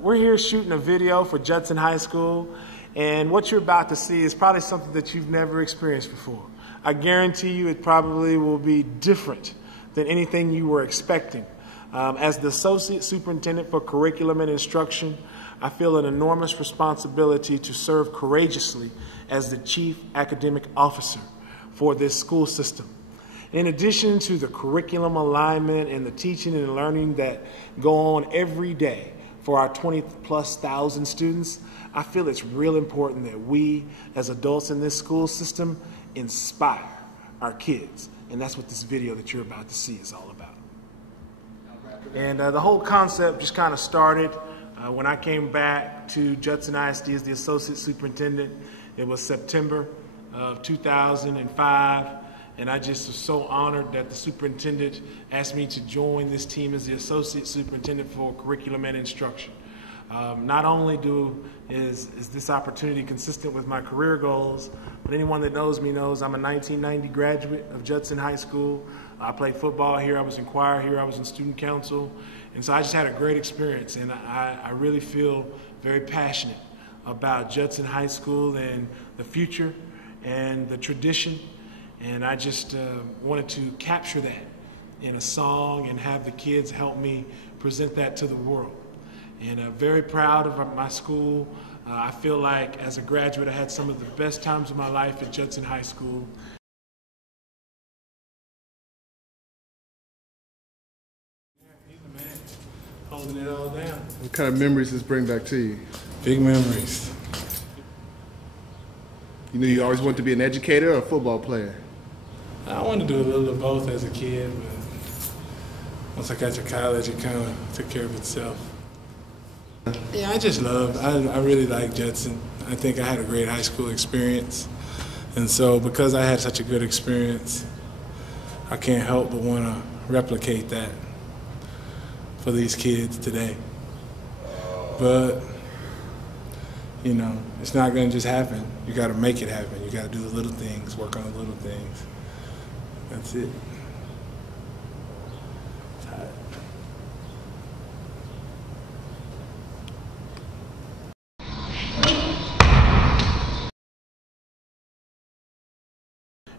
we're here shooting a video for Judson High School, and what you're about to see is probably something that you've never experienced before. I guarantee you it probably will be different than anything you were expecting. As the Associate Superintendent for Curriculum and Instruction, I feel an enormous responsibility to serve courageously as the Chief Academic Officer for this school system. In addition to the curriculum alignment and the teaching and learning that go on every day for our 20,000+ students, I feel it's real important that we, as adults in this school system, inspire our kids. And that's what this video that you're about to see is all about. And the whole concept just kind of started when I came back to Judson ISD as the Associate Superintendent. It was September of 2005. And I just was so honored that the superintendent asked me to join this team as the Associate Superintendent for Curriculum and Instruction. Not only is this opportunity consistent with my career goals, but anyone that knows me knows I'm a 1990 graduate of Judson High School. I played football here, I was in choir here, I was in student council, and so I just had a great experience, and I really feel very passionate about Judson High School and the future and the tradition. And I just wanted to capture that in a song and have the kids help me present that to the world. And very proud of my school. I feel like as a graduate I had some of the best times of my life at Judson High School. Yeah, he's the man, holding it all down. What kind of memories does this bring back to you? Big memories. You knew you always wanted to be an educator or a football player? I wanted to do a little of both as a kid, but once I got to college, it kind of took care of itself. Yeah, I really like Judson. I think I had a great high school experience. And so because I had such a good experience, I can't help but want to replicate that for these kids today. But, you know, it's not going to just happen. You got to make it happen. You got to do the little things, work on the little things. That's it. Tired.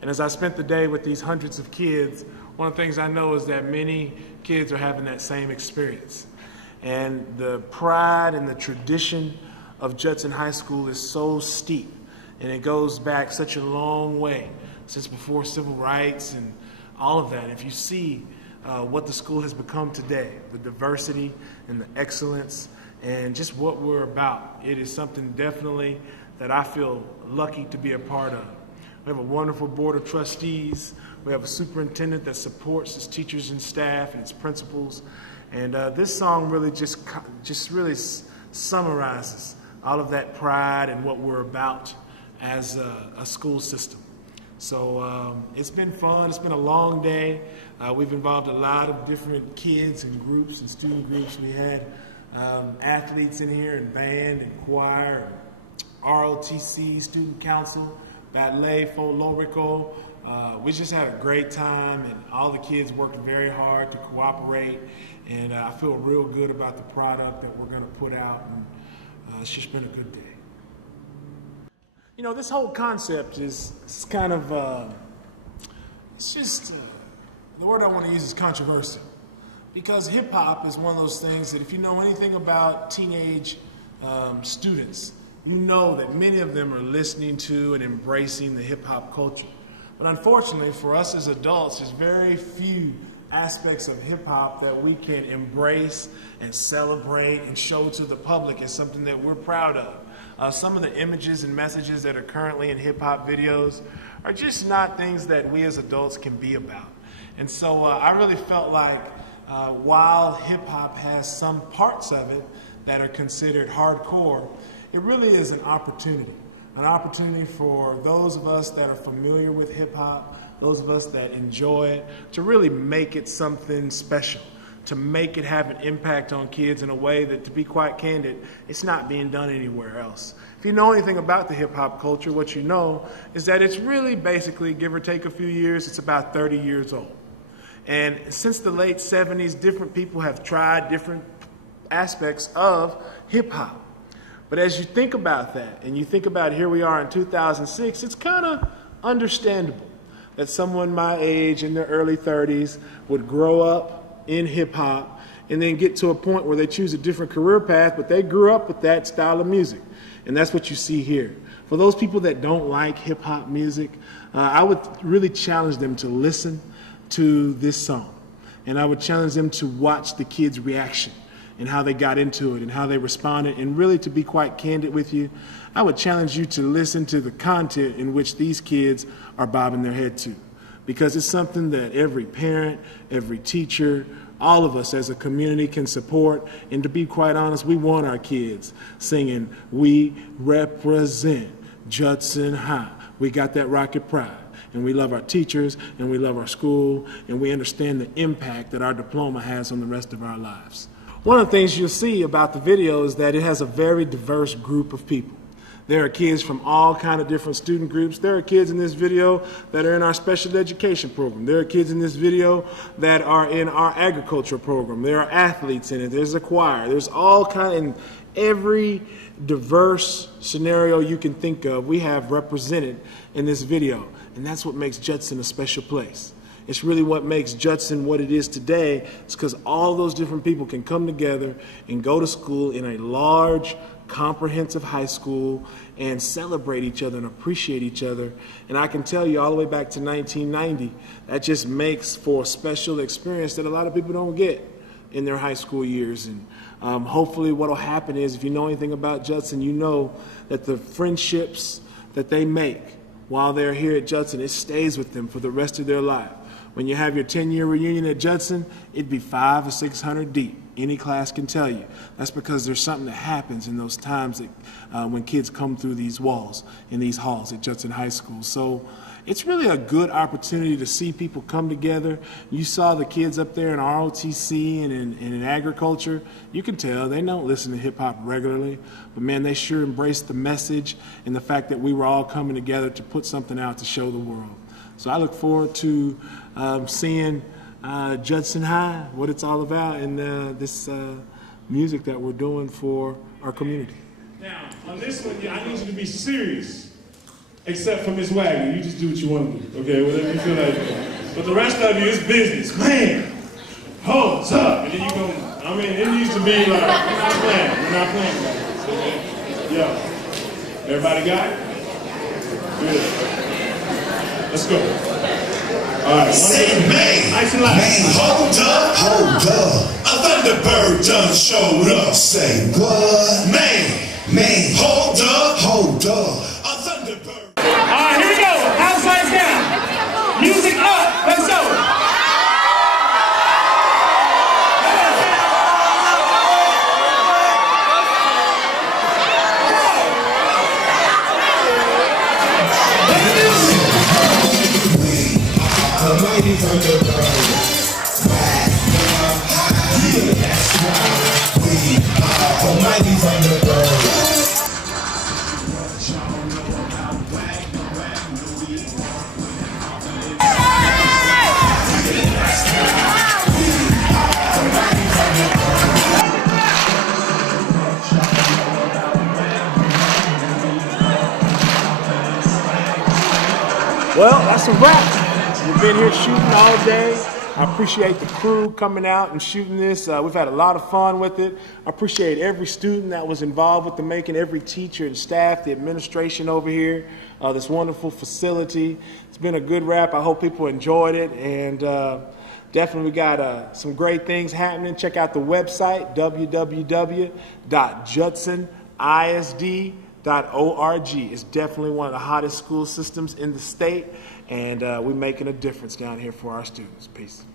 And as I spent the day with these hundreds of kids, one of the things I know is that many kids are having that same experience. And the pride and the tradition of Judson High School is so steep, and it goes back such a long way, since before civil rights and all of that. If you see what the school has become today, the diversity and the excellence and just what we're about, it is something definitely that I feel lucky to be a part of. We have a wonderful board of trustees. We have a superintendent that supports its teachers and staff and its principals. And this song really just really summarizes all of that pride and what we're about as a school system. So it's been fun. It's been a long day. We've involved a lot of different kids and groups and student groups. We had athletes in here in band and choir, ROTC, student council, ballet, folklorico. We just had a great time, and all the kids worked very hard to cooperate. And I feel real good about the product that we're going to put out. And it's just been a good day. You know, this whole concept is kind of, it's just, the word I want to use is controversial. Because hip hop is one of those things that if you know anything about teenage students, you know that many of them are listening to and embracing the hip hop culture. But unfortunately for us as adults, there's very few aspects of hip hop that we can embrace and celebrate and show to the public as something that we're proud of. Some of the images and messages that are currently in hip-hop videos are just not things that we as adults can be about. And so I really felt like while hip-hop has some parts of it that are considered hardcore, it really is an opportunity for those of us that are familiar with hip-hop, those of us that enjoy it, to really make it something special, to make it have an impact on kids in a way that, to be quite candid, it's not being done anywhere else. If you know anything about the hip-hop culture, what you know is that it's really basically, give or take a few years, it's about 30 years old. And since the late 70s, different people have tried different aspects of hip hop. But as you think about that, and you think about here we are in 2006, it's kind of understandable that someone my age in their early 30s would grow up in hip hop and then get to a point where they choose a different career path, but they grew up with that style of music. And that's what you see here. For those people that don't like hip hop music, I would really challenge them to listen to this song. And I would challenge them to watch the kids' reaction and how they got into it and how they responded. And really, to be quite candid with you, I would challenge you to listen to the content in which these kids are bobbing their head to. Because it's something that every parent, every teacher, all of us as a community can support. And to be quite honest, we want our kids singing, "We represent Judson High. We got that rocket pride." And we love our teachers, and we love our school, and we understand the impact that our diploma has on the rest of our lives. One of the things you'll see about the video is that it has a very diverse group of people. There are kids from all kind of different student groups. There are kids in this video that are in our special education program. There are kids in this video that are in our agriculture program. There are athletes in it. There's a choir. There's all kind of, every diverse scenario you can think of, we have represented in this video. And that's what makes Judson a special place. It's really what makes Judson what it is today. It's because all those different people can come together and go to school in a large, comprehensive high school and celebrate each other and appreciate each other. And I can tell you all the way back to 1990, that just makes for a special experience that a lot of people don't get in their high school years. And hopefully what will happen is, if you know anything about Judson, you know that the friendships that they make while they're here at Judson, it stays with them for the rest of their life. When you have your 10-year reunion at Judson, it'd be 500 or 600 deep. Any class can tell you. That's because there's something that happens in those times that, when kids come through these walls, in these halls at Judson High School. So it's really a good opportunity to see people come together. You saw the kids up there in ROTC and in agriculture. You can tell they don't listen to hip hop regularly, but man, they sure embraced the message and the fact that we were all coming together to put something out to show the world. So I look forward to seeing Judson High, what it's all about, and this music that we're doing for our community. Now, on this one, I need you to be serious, except for Miss Wagner. You just do what you want to do, okay? Whatever you feel like. But the rest of you is business. Man, hold up. And then you go, I mean, it needs to be like, we're not playing. We're not playing like this, okay? Yo, everybody got it? Good. Let's go. All right. Say, man, nice and loud. Man, hold up. A Thunderbird done showed up. Say what? Man, hold up. A Thunderbird. All right, here we go. Outside down. Music up. Let's go. Well, that's a wrap. We've been here shooting all day. I appreciate the crew coming out and shooting this. We've had a lot of fun with it. I appreciate every student that was involved with the making, every teacher and staff, the administration over here, this wonderful facility. It's been a good wrap. I hope people enjoyed it, and definitely we got some great things happening. Check out the website, www.judsonISD.org. It's definitely one of the hottest school systems in the state, and we're making a difference down here for our students. Peace.